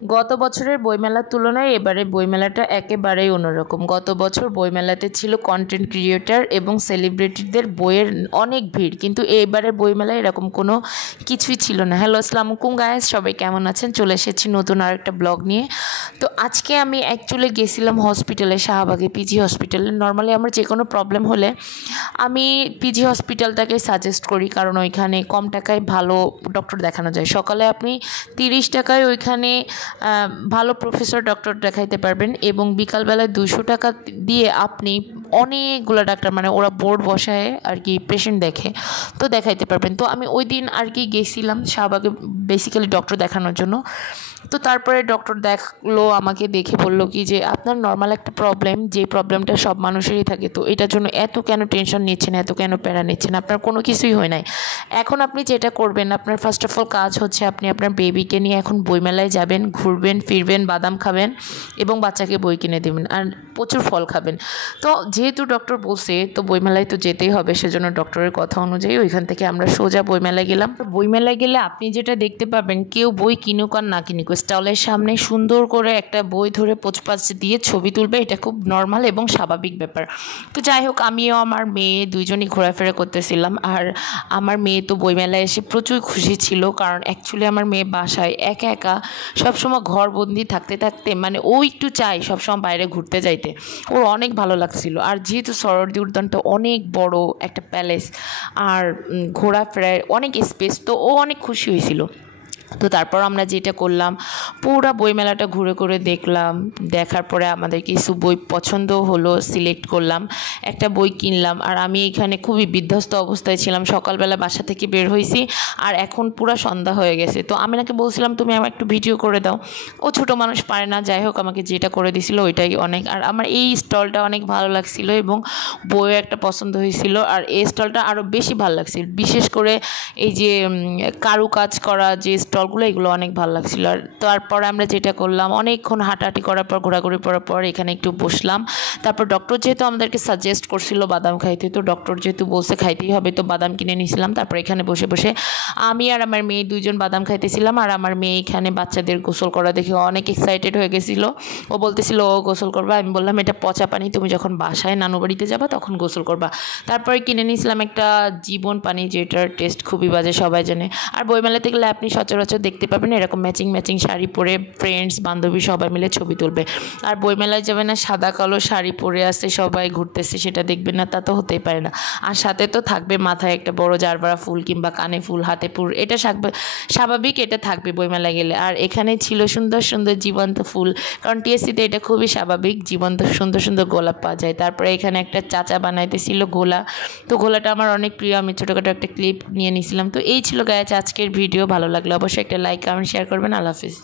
গত বছরের বইমেলার তুলনায় এবারে বইমেলাটা একেবারেই অন্যরকম। গত বছর বইমেলাতে ছিল কন্টেন্ট ক্রিয়েটর এবং সেলিব্রিটিদের বইয়ের অনেক ভিড়, কিন্তু এবারের বইমেলায় এরকম কোনো কিছুই ছিল না। হ্যালো, আসসালামু আলাইকুম গাইস, সবাই কেমন আছেন? চলে এসেছি নতুন আর একটা ব্লগ নিয়ে। তো আজকে আমি অ্যাকচুয়ালি গেছিলাম হসপিটালে, শাহবাগে পিজি হসপিটালে। নর্মালি আমার যে কোনো প্রবলেম হলে আমি পিজি হসপিটালটাকে সাজেস্ট করি, কারণ ওইখানে কম টাকায় ভালো ডক্টর দেখানো যায়। সকালে আপনি 30 টাকায় ওইখানে ভালো প্রফেসর ডক্টর দেখাইতে পারবেন, এবং বিকালবেলায় 200 টাকা দিয়ে আপনি অনেকগুলো ডাক্তার, মানে ওরা বোর্ড বসায় আর কি পেশেন্ট দেখে, তো দেখাইতে পারবেন। তো আমি ওই দিন আর কি গেছিলাম শাহবাগে বেসিক্যালি ডক্টর দেখানোর জন্য। তো তারপরে ডক্টর দেখলো, আমাকে দেখে বললো কি যে আপনার নর্মাল একটা প্রবলেম, যে প্রবলেমটা সব মানুষেরই থাকে, তো এটার জন্য এত কেন টেনশন নিচ্ছেন, এত কেন প্যারা নিচ্ছেন, আপনার কোনো কিছুই হয় নাই। এখন আপনি যেটা করবেন, আপনার ফার্স্ট অফ অল কাজ হচ্ছে আপনি আপনার বেবিকে নিয়ে এখন বইমেলায় যাবেন, ঘুরবেন ফিরবেন, বাদাম খাবেন এবং বাচ্চাকে বই কিনে দেবেন, আর প্রচুর ফল খাবেন। তো যেহেতু ডক্টর বলছে তো বইমেলায় তো যেতেই হবে, সেজন্য ডক্টরের কথা অনুযায়ী ওইখান থেকে আমরা সোজা বইমেলায় গেলাম। বইমেলায় গেলে আপনি যেটা দেখতে পাবেন, কেউ বই কিনুক আর না কিনুক, স্টলের সামনে সুন্দর করে একটা বই ধরে পোচপাচ দিয়ে ছবি তুলবে, এটা খুব নর্মাল এবং স্বাভাবিক ব্যাপার। তো যাই হোক, আমিও আমার মেয়ে দুইজনই ঘোরাফেরা করতেছিলাম, আর আমার মেয়ে তো বইমেলায় এসে প্রচুর খুশি ছিল, কারণ অ্যাকচুয়ালি আমার মেয়ে বাসায় একা একা সবসময় ঘরবন্দি থাকতে থাকতে মানে ও একটু চাই সবসময় বাইরে ঘুরতে যাইতে, ওর অনেক ভালো লাগছিল। আর যেহেতু সরোয়ার্দী উদ্যানটা অনেক বড় একটা প্যালেস আর ঘোরাফেরায় অনেক স্পেস, তো ও অনেক খুশি হয়েছিল। তো তারপর আমরা যেটা করলাম, পুরো বইমেলাটা ঘুরে ঘুরে দেখলাম। দেখার পরে আমাদের কিছু বই পছন্দ হলো, সিলেক্ট করলাম, একটা বই কিনলাম। আর আমি এখানে খুবই বিধ্বস্ত অবস্থায় ছিলাম, সকালবেলা বাসা থেকে বের হয়েছি আর এখন পুরো সন্ধ্যা হয়ে গেছে। তো আমি নাকি বলছিলাম তুমি আমার একটু ভিডিও করে দাও, ও ছোটো মানুষ পারে না। যাই হোক, আমাকে যেটা করে দিছিল ওইটাই অনেক। আর আমার এই স্টলটা অনেক ভালো লাগছিল এবং বইও একটা পছন্দ হয়েছিল, আর এই স্টলটা আরও বেশি ভালো লাগছিল, বিশেষ করে এই যে কারুকাজ করা যে স্টলগুলো, এগুলো অনেক ভালো লাগছিল। আর তারপরে আমরা যেটা করলাম, অনেকক্ষণ হাঁটাহাঁটি করার পর, ঘোরাঘুরি করার পর এখানে একটু বসলাম। তারপর ডক্টর যেহেতু আমাদেরকে সাজেস্ট করছিল বাদাম খাইতে, তো ডক্টর যেহেতু বলছে খাইতেই হবে, তো বাদাম কিনে নিয়েছিলাম। তারপর এখানে বসে বসে আমি আর আমার মেয়ে দুইজন বাদাম খাইতেছিলাম। আর আমার মেয়ে এখানে বাচ্চাদের গোসল করা দেখে অনেক এক্সাইটেড হয়ে গেছিলো, ও বলতেছিল ও গোসল করবা। আমি বললাম এটা পচা পানি, তুমি যখন বাসায় নানু বাড়িতে যাবা তখন গোসল করবা। তারপরে কিনে নিয়েছিলাম একটা জীবন পানি, যেটার টেস্ট খুবই বাজে সবাই জানে। আর বইমেলাতে গেলে আপনি সচরাচর দেখতে পাবেন এরকম ম্যাচিং ম্যাচিং শাড়ি পরে ফ্রেন্ডস বান্ধবী সবাই মিলে ছবি তুলবে। আর বইমেলায় যাবে না সাদা কালো শাড়ি পরে আসছে সবাই ঘুরতেছে, সেটা দেখবেন না, তা তো হতেই পারে না। আর সাথে তো থাকবে মাথায় একটা বড় জারবারা ফুল কিংবা কানে ফুল, হাতে ফুল, এটা স্বাভাবিক, এটা থাকবে বইমেলায় গেলে। আর এখানে ছিল সুন্দর সুন্দর জীবন্ত ফুল, কারণ টিএসসিতে এটা খুবই স্বাভাবিক, জীবন্ত সুন্দর সুন্দর গোলাপ পাওয়া যায়। তারপরে এখানে একটা চাচা বানাইতেছিল গোলা, তো গোলাটা আমার অনেক প্রিয়, আমি ছোটোখাটো একটা ক্লিপ নিয়ে নিয়েছিলাম। তো এই ছিল গাইস আজকের ভিডিও, ভালো লাগলো অবশ্যই একটা লাইক কমেন্ট শেয়ার করবেন। আল্লাহ হাফিজ।